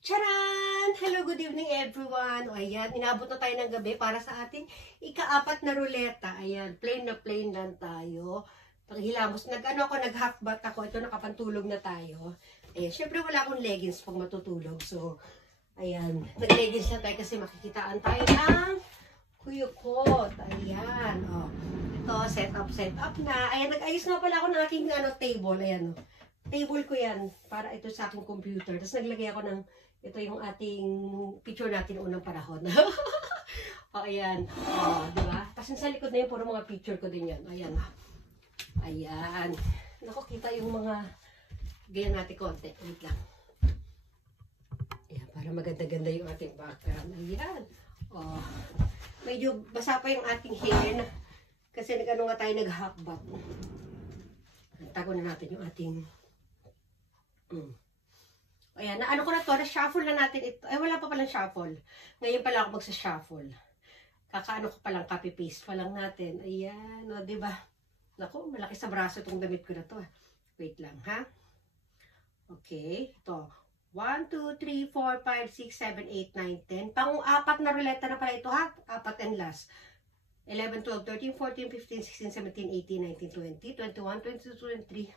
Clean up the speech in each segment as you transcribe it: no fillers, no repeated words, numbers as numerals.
Charan! Hello, good evening everyone. O ayan, inabot na tayo ng gabi para sa ating ika-4 na ruleta. Ayan, plain na plain lang tayo. Paghilamos, nag-half bath ako. Ito, nakapantulog na tayo. Eh, syempre wala akong leggings pag matutulog. So, ayan, nag-leggings na tayo kasi makikitaan tayo ng kuyukot. Ayan, o. Ito, set up na. Ayan, nag-ayos nga pala ako ng aking table. Ayan, o. Table ko yan para ito sa aking computer. Tapos naglagay ako ng ito yung ating picture natin unang panahon. O, ayan. O, diba? Tapos sa likod na yun, puro mga picture ko din yan. Ayan. Ayan. Naku, kita yung mga ganyan natin konti. Wait lang. Ayan, para maganda-ganda yung ating background. Ayan. O, medyo basa pa yung ating hair kasi nag-ano nga tayo, nag-half bath. Tago na natin yung ating ayan, naano ko na to, na-shuffle na natin ito. Ay, wala pa palang shuffle. Ngayon pala ako magsa-shuffle. Kakaano ko palang, copy-paste pa lang natin. Ayan, o, diba? Naku, malaki sa braso itong damit ko na to. Wait lang, ha? Okay, ito. 1, 2, 3, 4, 5, 6, 7, 8, 9, 10. Pang-apat na ruleta na pala ito, ha? 4 and last. 11, 12, 13, 14, 15, 16, 17, 18, 19, 20, 21, 22, 23,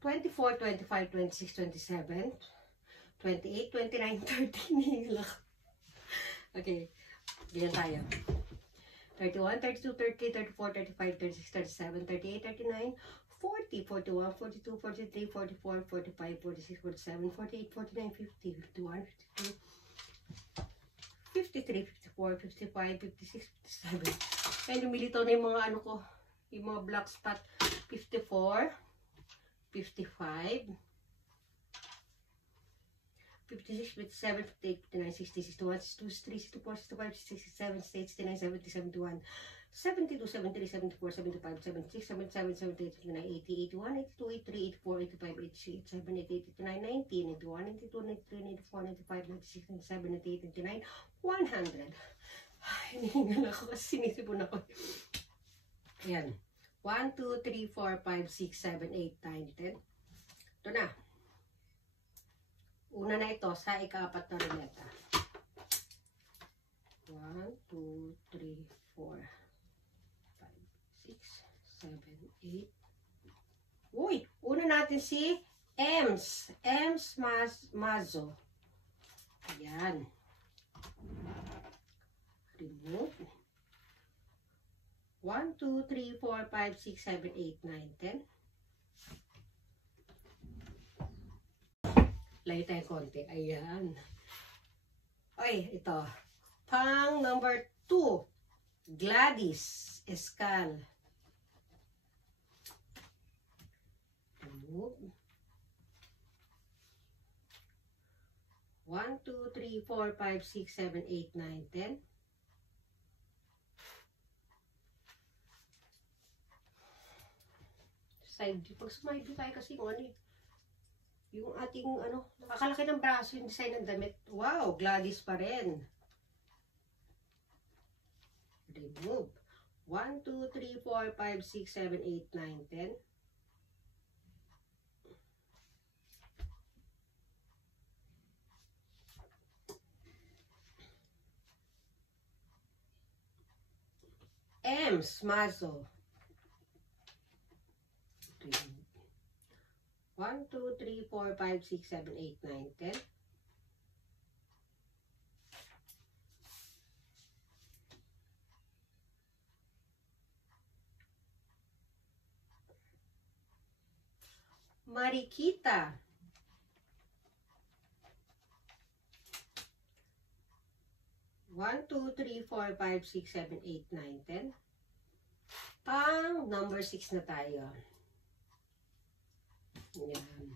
24, 25, 26, 27, 28, 29, 30. Okay. Bilang tayo. 31, 32, 33, 34, 35, 36, 37, 38, 39, 40, 41, 42, 43, 44, 45, 46, 47, 48, 49, 50, 51, 52, 53, 54, 55, 56, 57. Kaya lumilitaw na yung mga ano ko, yung mga black spot. 54, 55, 56, 57, 58, 59, 60, 61, 62, 63, 64, 65, 66, 67, 68, 69, 70, 71, 72, 73, 74, 75, 76, 77, 78, 79, 80, 81, 82, 83, 84, 85, 86, 87, 88, 89, 90, 91, 92, 93, 94, 95, 96, 97, 98, 99, 100. Hinihingal ako kasi sinisipon ako. Ayan. 1, 2, 3, 4, 5, 6, 7, 8, 9, 10. Ito na. Una na ito sa ika-4 na ruleta. 1, 2, 3, 4, 5, 6, 7, 8. Uy! Una natin si Ems. Ems Mazo. Ayan. Remove. 1, 2, 3, 4, 5, 6, 7, 8, 9, 10. Layo tayo konti. Ayan. Oy, ito. Pang number 2. Gladys Escal. Remove. 1, 2, 3, 4, 5, 6, 7, 8, 9, 10. Side view. Pag sumide view tayo kasi yung ating nakakalaki ng braso yung design ng damit. Wow, Gladys pa rin. Remove. 1, 2, 3, 4, 5, 6, 7, 8, 9, 10. Ems Mazo. 1, 2, 3, 4, 5, 6, 7, 8, 9, 10. Marikita. 1, 2, 3, 4, 5, 6, 7, 8, 9, 10. Pang number 6 na tayo. Yan.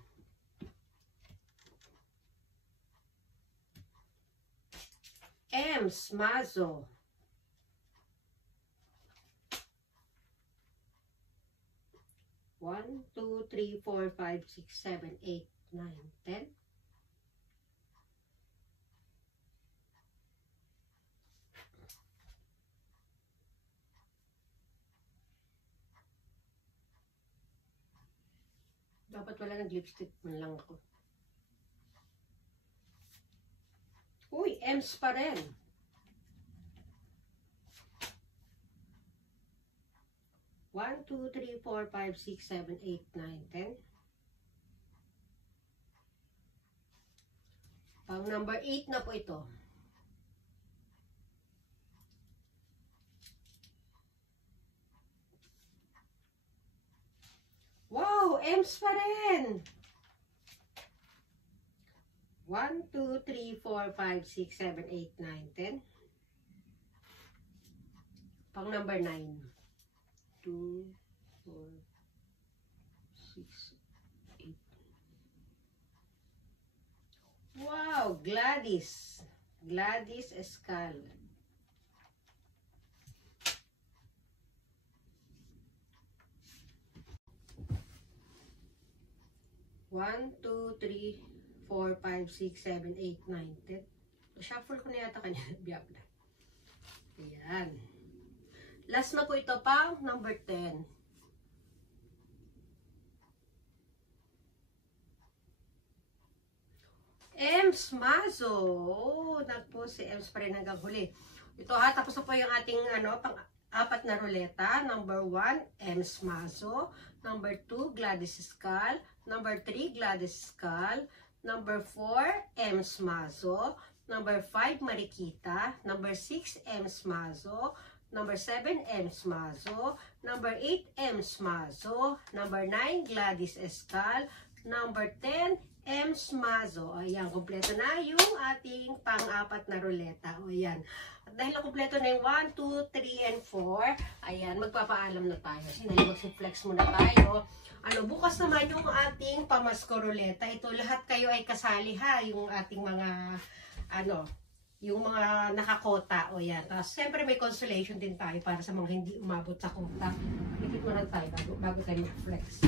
Ems Mazo. 1, 2, 3, 4, 5, 6, 7, 8, 9, 10. Dapat wala ng lipstick man lang ako. M's pa rin. One, two, three, four, five, six, seven, eight, nine, 10. Pang number 8 na po ito. Wow, M's pa rin. 1, 2, 3, 4, 5, 6, 7, 8, 9, 10. Pang number 9. 2, 4, 6, 8. Wow, Gladys. Gladys Escal. One, two, three, 4, 5, 6, 7, 8, 9, 10. Shuffle ko na yata kanya. Biyap na. Ayan. Last na po ito pang number 10. Ems Mazo. Oh, nagpo si Ems pa rin hanggang huli. Ito ha, tapos na po yung ating pang-apat na ruleta. Number 1, Ems Mazo. Number 2, Gladys Escal. Number 3, Gladys Escal. Number 4, Ems Mazo. Number 5, Mariquita. Number 6, Ems Mazo. Number 7, Ems Mazo. Number 8, Ems Mazo. Number 9, Gladys Escal. Number 10, Ems Mazo. Ayan, kompleto na yung ating pang-apat na ruleta. O ayan. At dahil kompleto na yung 1, 2, 3, and 4, ayan, magpapaalam na tayo. Sinali, mag-flex muna tayo. Bukas naman yung ating pamasko ruleta. Ito, lahat kayo ay kasali ha. Yung ating mga, yung mga nakakota. O yan. Tapos, siyempre may consolation din tayo para sa mga hindi umabot sa kota. Ikit mo lang tayo bago tayo flex.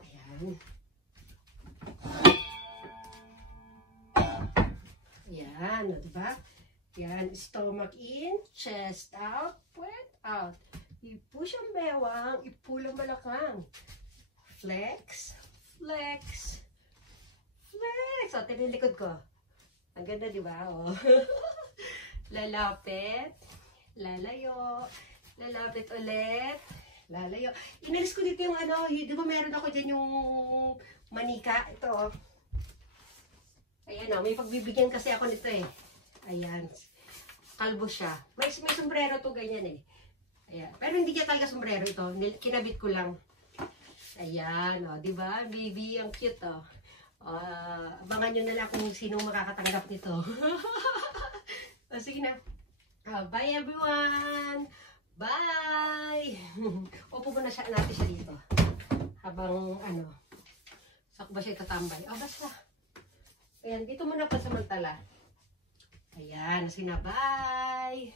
Ayan. Ayan, diba? Yan, stomach in, chest out, puwet out. I-push ang bewang, i-pull ang balakang. Flex, flex, flex. O, tinilikod ko. Ang ganda, di ba? O. Lalapit, lalayo, lalapit ulit, lalayo. Inalis ko dito yung di ba meron ako dyan yung manika. Ito, ayan o, may pagbibigyan kasi ako nito eh. Ayan. Kalbo siya. May sombrero to, ganyan eh. Ayan. Pero hindi niya talaga sombrero ito. Kinabit ko lang. Ayan, o. Diba? Baby, ang cute, o. Abangan nyo na lang kung sinong makakatanggap nito. O, sige na. Bye, everyone! Bye! Upo muna natin siya dito. Habang, saan ba siya itatambay? Basta. Ayan, dito muna pa samantala. Ayan, sinabay.